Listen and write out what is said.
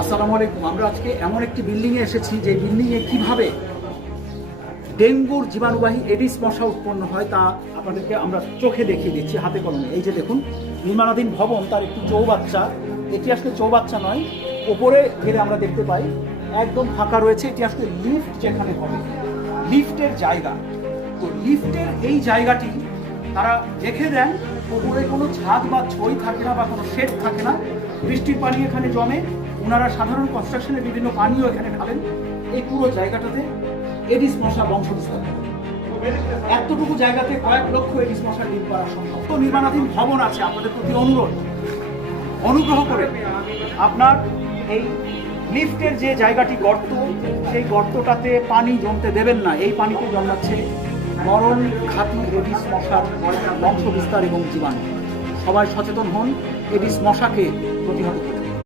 আসসালামু আলাইকুম। আমরা আজকে এমন একটি বিল্ডিংয়ে এসেছি যে বিল্ডিংয়ে কিভাবে ডেঙ্গুর জীবাণুবাহী এডিস মশা উৎপন্ন হয় তা আপনাদেরকে আমরা চোখে দেখিয়ে দিচ্ছি, হাতে কলমে। এই যে দেখুন, নির্মাণাধীন ভবন, তার একটি চৌবাচ্চা। এটি আসলে চৌবাচ্চা নয়, ওপরে গেলে আমরা দেখতে পাই একদম ফাঁকা রয়েছে। এটি আসলে লিফট যেখানে হবে, লিফটের জায়গা। তো লিফটের এই জায়গাটি তারা রেখে দেন, ওপরে কোনো ছাদ বা ছই থাকে না বা কোনো শেড থাকে না। বৃষ্টির পানি এখানে জমে, ওনারা সাধারণ কনস্ট্রাকশনের বিভিন্ন পানিও এখানে ঢালেন। এই পুরো জায়গাটাতে এডিস মশা বংশবিস্তার করে। এতটুকু জায়গাতে কয়েক লক্ষ এডিস মশার ডিম পাড়া সম্ভব। তো নির্মাণাধীন ভবন আছে, আপনাদের প্রতি অনুগ্রহ করে আপনার এই লিফটের যে জায়গাটি গর্ত, সেই গর্তটাতে পানি জমতে দেবেন না। এই পানিতে জন্মাচ্ছে মরণ ঘাতী এডিস মশার বংশ বিস্তার এবং জীবাণু। সবাই সচেতন হন, এডিস মশাকে প্রতিহত করুন।